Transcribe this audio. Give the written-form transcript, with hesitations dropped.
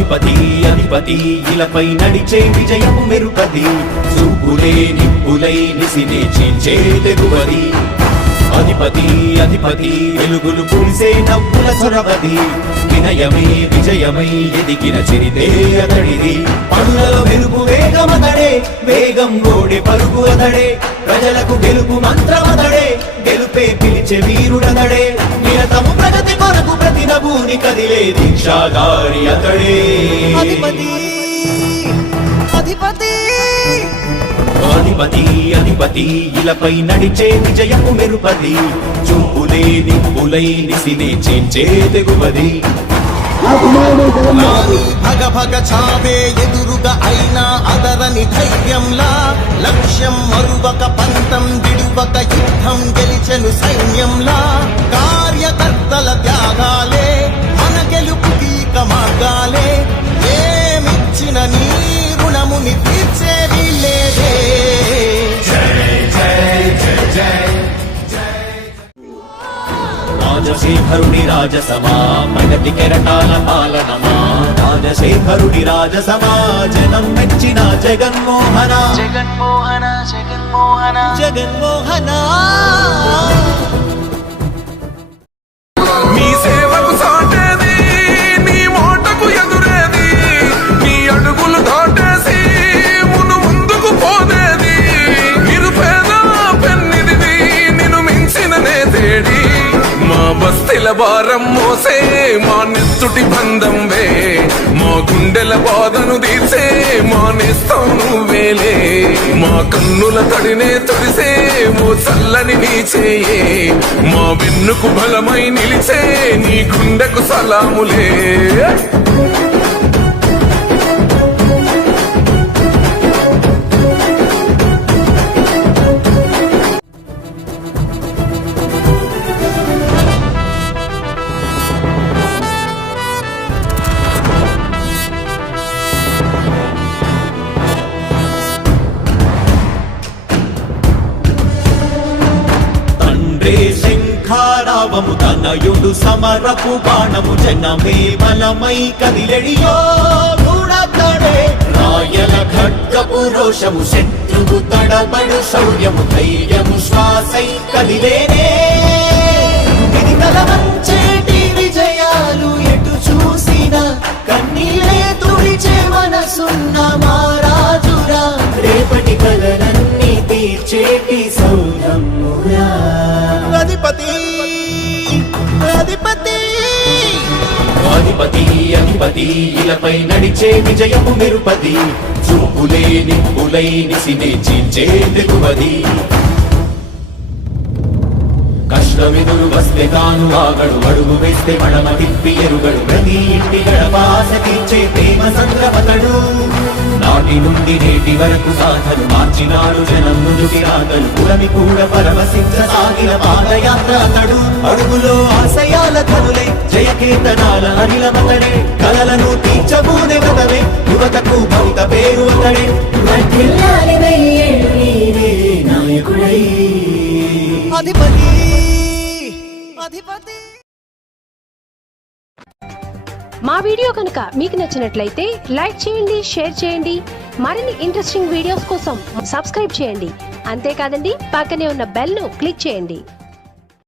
అధిపతి అధిపతి ఇలపై నడిచే విజయము మెరుపది చూపులే నిప్పులై నిసినే చీల్చే తెగువది అధిపతి అధిపతి వెలుగులు పులిసే నవ్వుల చొరవది వినయమై విజయమై ఎదిగిన చరితే అతడిది పనులలో వెలుగు వేగమతడే వేగం ఓడే పరుగు అతడే ప్రజలకు గెలుపు మంత్రమతడే గెలుపే పిలిచే వీరుడతడే నిరతము ప్రగతి కొరకు ప్రతి నభూని కదిలే దీక్షాధారి అతడే అధిపతి అధిపతి అధిపతి అధిపతి ఇలపై నడిచే విజయము మెరుపది చూపులే నిప్పులై నిసినే చీల్చే తెగువది భగ భగ చావే ఎదురుగా అయినా అదరని ధైర్యంలా లక్ష్యం మరువక పంతం విడువక యుద్ధం గెలిచెను సైన్యంలా కార్యకర్తల త్యాగాలే మన గెలుపుకి మార్గాలే ఏమిచ్చిన నీ రుణముని తీర్చేది లేదే. రాజశేఖరుడి రాజసమా ప్రగతి కెరటాల పాలనమా రాజశేఖరుడి రాజసమా జనం మెచ్చిన జగన్మోహన జగన్మోహన జగన్మోహన జగన్మోహన నీ సేవకు సాటేది నీ మాటకు ఎదురేది నీ అడుగులు దాటేసి మును ముందుకు పోనేది నిరుపేద పెన్నిది నిన్ను మించిన నేతేడి మా బస్తీల భారం మోసే మా నెత్తుటి బంధం వే మా గుండెల బాధను తీర్చే మా నేస్తం నువ్వేలే మా కన్నుల తడినే తొడిసే ఓ చల్లని నీ చేయే మా వెన్నుకు బలమై నిలిచే నీ గుండెకు సలాములే. శంఖారావము తనయుడు సమరపు బాణము జనమే బలమై కదిలెడియో గూడతడే రాయల ఖడ్గపు రోషము శత్రువు తడబడు శౌర్యము ధైర్యము శ్వాసై కదిలేనే ఇది కలవంచేటి విజయాలు ఎటు చూసిన కన్నీలే తుడిచే మనసున్న మారాజురా రేపటి కలలన్నీ తీర్చేటి సౌరమ్మురా అధిపతి అధిపతి అధిపతి అధిపతి ఇలపై నడిచే విజయము మెరుపది చూపులే నిప్పులై నిసినే చీల్చే తెగువది కష్టమెదురు వస్తే తాను ఆగడు అడుగు వేస్తే మడమ తిప్పి ఎరుగడు ప్రతి ఇంటి గడపాస తీర్చే ప్రేమ సంద్రపతడు నాటి నుండి నేటి వరకు సాధను మార్చినాడు జనం నుదుటి రాగలు పురమి కూడా పరవశించసాగిన పాదయాత్ర అతడు అడుగులో ఆశయాల కనులై జయకీర్తనాల అనిలమతడే కలలను తీర్చబూనే వ్రతమే యువతకు భవిత పేరు అతడే నాయకుడై అధిపతి అధిపతి. మా వీడియో కనుక మీకు నచ్చినట్లయితే లైక్ చేయండి, షేర్ చేయండి. మరిన్ని ఇంట్రెస్టింగ్ వీడియోస్ కోసం సబ్స్క్రైబ్ చేయండి. అంతేకాదండి పక్కనే ఉన్న బెల్ ను క్లిక్ చేయండి.